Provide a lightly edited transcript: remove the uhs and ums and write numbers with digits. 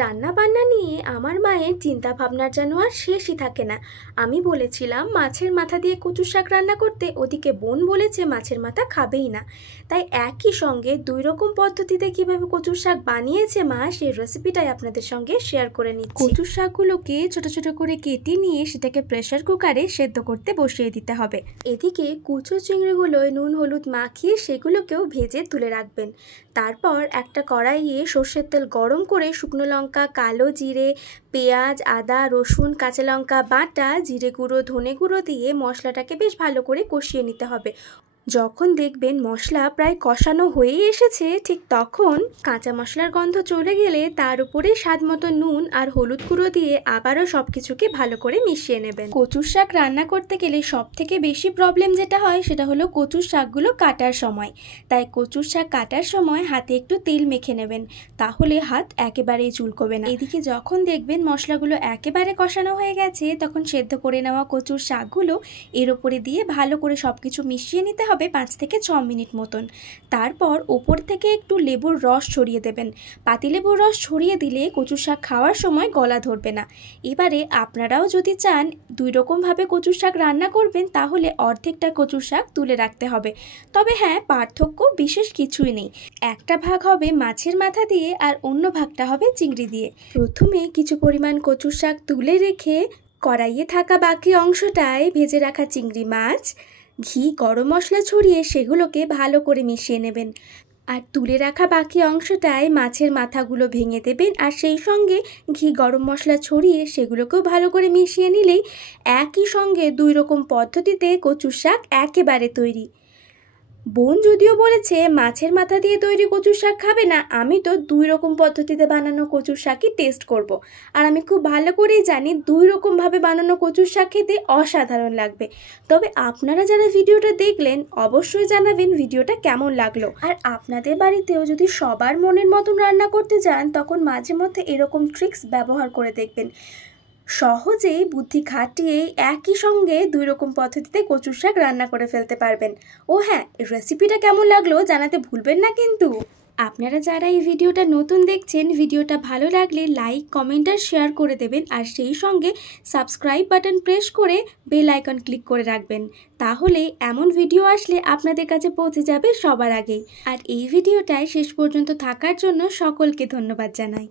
রান্না বান্না নিয়ে আমার মায়ের চিন্তা ভাবনার যেন আর শেষই থাকে না। আমি বলেছিলাম মাছের মাথা দিয়ে কচুর শাক রান্না করতে, ওদিকে বোন বলেছে মাছের মাথা খাবেই না। তাই একই সঙ্গে দুই রকম পদ্ধতিতে কিভাবে কচুর শাক বানিয়েছে মা, সেই রেসিপিটাই আপনাদের সঙ্গে শেয়ার করে নিচ্ছি। কচুর শাকগুলোকে ছোট ছোট করে কেটে নিয়ে সেটাকে প্রেসার কুকারে সেদ্ধ করতে বসিয়ে দিতে হবে। এদিকে কুচো চিংড়িগুলোয় নুন হলুদ মাখিয়ে সেগুলোকেও ভেজে তুলে রাখবেন। তারপর একটা কড়াইয়ে সর্ষের তেল গরম করে শুকনো লঙ্কা, কালো জিরে, পেঁয়াজ, আদা, রসুন, কাঁচা লঙ্কা বাটা, জিরে গুঁড়ো, ধনে গুঁড়ো দিয়ে মশলাটাকে বেশ ভালো করে কষিয়ে নিতে হবে। যখন দেখবেন মশলা প্রায় কষানো হয়েই এসেছে, ঠিক তখন কাঁচা মশলার গন্ধ চলে গেলে তার উপরে স্বাদ মতো নুন আর হলুদ গুঁড়ো দিয়ে আবারও সব কিছুকে ভালো করে মিশিয়ে নেবেন। কচুর শাক রান্না করতে গেলে সব থেকে বেশি প্রবলেম যেটা হয় সেটা হলো কচুর শাকগুলো কাটার সময়। তাই কচুর শাক কাটার সময় হাতে একটু তেল মেখে নেবেন, তাহলে হাত একেবারেই চুলকোবে না। এদিকে যখন দেখবেন মশলাগুলো একেবারে কষানো হয়ে গেছে, তখন সেদ্ধ করে নেওয়া কচুর শাকগুলো এর উপরে দিয়ে ভালো করে সব কিছু মিশিয়ে নিতে হবে 5 থেকে 6 মিনিট মতন। তারপর ওপর থেকে একটু লেবুর রস ছড়িয়ে দেবেন। পাতিলেবুর রস ছড়িয়ে দিলে কচুর শাক খাওয়ার সময় গলা ধরবে না। এবারে আপনারাও যদি চান দুই রকমভাবে কচুর শাক রান্না করবেন, তাহলে অর্ধেকটা কচুর শাক তুলে রাখতে হবে। তবে হ্যাঁ, পার্থক্য বিশেষ কিছুই নেই। একটা ভাগ হবে মাছের মাথা দিয়ে আর অন্য ভাগটা হবে চিংড়ি দিয়ে। প্রথমে কিছু পরিমাণ কচুর শাক তুলে রেখে কড়াইয়ে থাকা বাকি অংশটায় ভেজে রাখা চিংড়ি মাছ, ঘি, গরম মশলা ছড়িয়ে সেগুলোকে ভালো করে মিশিয়ে নেবেন। আর তুলে রাখা বাকি অংশটায় মাছের মাথাগুলো ভেঙে দেবেন, আর সেই সঙ্গে ঘি, গরম মশলা ছড়িয়ে সেগুলোকেও ভালো করে মিশিয়ে নিলেই একই সঙ্গে দুই রকম পদ্ধতিতে কচুর শাক একেবারে তৈরি। বোন যদিও বলেছে মাছের মাথা দিয়ে তৈরি কচুর শাক খাবে না, আমি তো দুই রকম পদ্ধতিতে বানানো কচুর শাকই টেস্ট করব। আর আমি খুব ভালো করেই জানি দুই রকমভাবে বানানো কচুর শাক খেতে অসাধারণ লাগবে। তবে আপনারা যারা ভিডিওটা দেখলেন অবশ্যই জানাবেন ভিডিওটা কেমন লাগলো। আর আপনাদের বাড়িতেও যদি সবার মনের মতন রান্না করতে যান, তখন মাঝে মধ্যে এরকম ট্রিক্স ব্যবহার করে দেখবেন। সহজেই বুদ্ধি খাটিয়ে একই সঙ্গে দুই রকম পদ্ধতিতে কচুর শাক রান্না করে ফেলতে পারবেন। ও হ্যাঁ, রেসিপিটা কেমন লাগলো জানাতে ভুলবেন না কিন্তু। আপনারা যারা এই ভিডিওটা নতুন দেখছেন, ভিডিওটা ভালো লাগলে লাইক, কমেন্ট আর শেয়ার করে দেবেন। আর সেই সঙ্গে সাবস্ক্রাইব বাটন প্রেস করে বেল আইকন ক্লিক করে রাখবেন, তাহলে এমন ভিডিও আসলে আপনাদের কাছে পৌঁছে যাবে সবার আগেই। আর এই ভিডিওটায় শেষ পর্যন্ত থাকার জন্য সকলকে ধন্যবাদ জানাই।